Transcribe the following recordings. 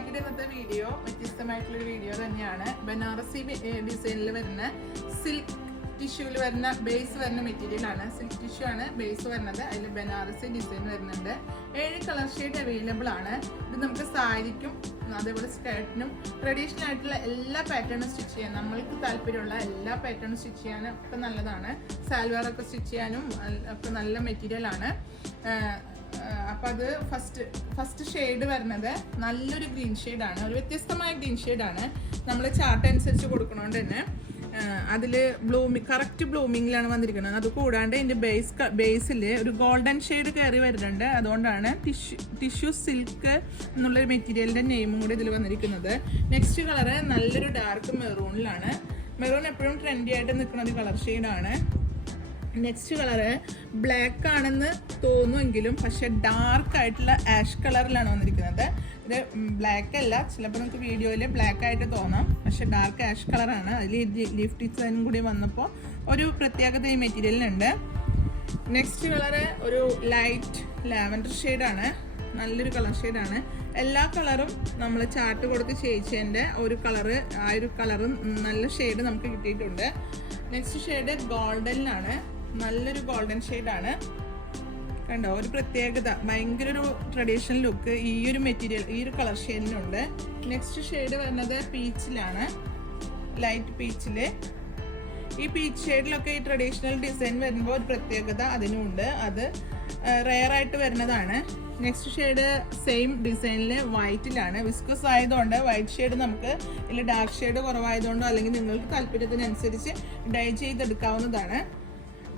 ബാഗിന്റെ ഇന്നത്തെ video വ്യത്യസ്തമായിട്ടുള്ളൊരു video തന്നെയാണ്. ബനാറസി ഡിസൈനിൽ വരുന്ന സിൽക്ക് ടിഷ്യൂവിൽ വരുന്ന ബേസ് വരുന്ന മെറ്റീരിയൽ ആണ്. സിൽക്ക് ടിഷ്യൂ ആണ് ബേസ് വരുന്നത്. അതിൽ ബനാറസി ഡിസൈൻ വരുന്നുണ്ട്. 7 കളർ ഷെയ്ഡ് അവൈലബിൾ ആണ്. ഇത് നമുക്ക് സാരിക്കും അതേപോലെ സ്കേർട്ടിനും ട്രഡീഷണൽ ആയിട്ടുള്ള എല്ലാ പാറ്റേണും സ്റ്റിച്ച് ചെയ്യാൻ, നമ്മൾക്ക് താല്പര്യമുള്ള എല്ലാ പാറ്റേണും സ്റ്റിച്ച് ചെയ്യാനും ഒക്കെ നല്ലതാണ്. സാൽവാറൊക്കെ സ്റ്റിച്ച് ചെയ്യാനും ഒക്കെ നല്ല മെറ്റീരിയൽ ആണ്. അപ്പം അത് ഫസ്റ്റ് ഷെയ്ഡ് വരുന്നത് നല്ലൊരു ഗ്രീൻ ഷെയ്ഡാണ്. ഒരു വ്യത്യസ്തമായ ഗ്രീൻ ഷെയ്ഡാണ്. നമ്മൾ ചാർട്ട് അനുസരിച്ച് കൊടുക്കണോണ്ട് തന്നെ അതിൽ കറക്റ്റ് ബ്ലൂമിങ്ങിലാണ് വന്നിരിക്കുന്നത്. അത് കൂടാണ്ട് ഇതിൻ്റെ ബേസിൽ ഒരു ഗോൾഡൻ ഷെയ്ഡ് കയറി വരുന്നുണ്ട്. അതുകൊണ്ടാണ് ടിഷ്യൂ സിൽക്ക് എന്നുള്ളൊരു മെറ്റീരിയലിൻ്റെ നെയിമും കൂടി ഇതിൽ വന്നിരിക്കുന്നത്. നെക്സ്റ്റ് കളറ് നല്ലൊരു ഡാർക്ക് മെറൂണിലാണ്. മെറൂൺ എപ്പോഴും ട്രെൻഡി ആയിട്ട് നിൽക്കുന്ന ഒരു കളർ ഷെയ്ഡാണ്. നെക്സ്റ്റ് കളറ് ബ്ലാക്ക് ആണെന്ന് തോന്നുമെങ്കിലും പക്ഷെ ഡാർക്ക് ആയിട്ടുള്ള ആഷ് കളറിലാണ് വന്നിരിക്കുന്നത്. ഇത് ബ്ലാക്ക് അല്ല, ചിലപ്പോൾ നമുക്ക് വീഡിയോയിൽ ബ്ലാക്ക് ആയിട്ട് തോന്നാം, പക്ഷെ ഡാർക്ക് ആഷ് കളറാണ്. അതിൽ ലീഫ് ഡിസൈനും കൂടി വന്നപ്പോൾ ഒരു പ്രത്യേകത ഈ മെറ്റീരിയലിനുണ്ട്. നെക്സ്റ്റ് കളറ് ഒരു ലൈറ്റ് ലാവൻഡർ ഷെയ്ഡാണ്. നല്ലൊരു കളർ ഷെയ്ഡാണ്. എല്ലാ കളറും നമ്മൾ ചാർട്ട് കൊടുത്ത് ചെയ്യിച്ചതിൻ്റെ ഒരു കളറ്, ആ ഒരു കളറും നല്ല ഷെയ്ഡ് നമുക്ക് കിട്ടിയിട്ടുണ്ട്. നെക്സ്റ്റ് ഷെയ്ഡ് ഗോൾഡനിലാണ്. നല്ലൊരു ഗോൾഡൻ ഷെയ്ഡാണ്. കണ്ടോ, ഒരു പ്രത്യേകത, ഭയങ്കര ഒരു ട്രഡീഷണൽ ലുക്ക് ഈ ഒരു മെറ്റീരിയൽ, ഈ ഒരു കളർ ഷെയ്ഡിനുണ്ട്. നെക്സ്റ്റ് ഷെയ്ഡ് വരുന്നത് പീച്ചിലാണ്, ലൈറ്റ് പീച്ചില്. ഈ പീച്ച് ഷെയ്ഡിലൊക്കെ ഈ ട്രഡീഷണൽ ഡിസൈൻ വരുമ്പോൾ ഒരു പ്രത്യേകത അതിനുണ്ട്. അത് റെയർ ആയിട്ട് വരുന്നതാണ്. നെക്സ്റ്റ് ഷെയ്ഡ് സെയിം ഡിസൈനിൽ വൈറ്റിലാണ്. വിസ്കസ് ആയതുകൊണ്ട് വൈറ്റ് ഷെയ്ഡ് നമുക്ക് ഇതിൽ ഡാർക്ക് ഷെയ്ഡ് കുറവായതുകൊണ്ടോ അല്ലെങ്കിൽ നിങ്ങൾക്ക് താല്പര്യത്തിനനുസരിച്ച് ഡൈ ചെയ്തെടുക്കാവുന്നതാണ്.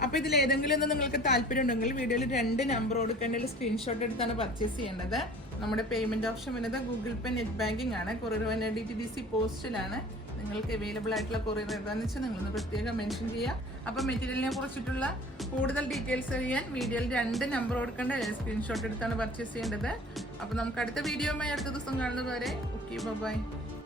അപ്പോൾ ഇതിൽ ഏതെങ്കിലും ഒന്ന് നിങ്ങൾക്ക് താല്പര്യം ഉണ്ടെങ്കിൽ വീഡിയോയിൽ 2 നമ്പർ കൊടുക്കേണ്ടതിൽ സ്ക്രീൻഷോട്ട് എടുത്താണ് പർച്ചേസ് ചെയ്യേണ്ടത്. നമ്മുടെ പേയ്മെൻറ്റ് ഓപ്ഷൻ വരുന്നത് ഗൂഗിൾ പേ, നെറ്റ് ബാങ്കിങ് ആണ്. കൊറിയർ വന്ന DTDC പോസ്റ്റിലാണ്. നിങ്ങൾക്ക് അവൈലബിൾ ആയിട്ടുള്ള കൊറിയർ ഏതാണെന്ന് വെച്ചാൽ നിങ്ങളൊന്ന് പ്രത്യേകം മെൻഷൻ ചെയ്യുക. അപ്പോൾ മെറ്റീരിയലിനെ കുറിച്ചിട്ടുള്ള കൂടുതൽ ഡീറ്റെയിൽസ് അറിയാൻ വീഡിയോയിൽ 2 നമ്പർ കൊടുക്കേണ്ട സ്ക്രീൻഷോട്ട് എടുത്താണ് പർച്ചേസ് ചെയ്യേണ്ടത്. അപ്പോൾ നമുക്ക് അടുത്ത വീഡിയോയുമായി അടുത്ത ദിവസം കാണുന്നത് വരെ ഓക്കെ, ബൈ.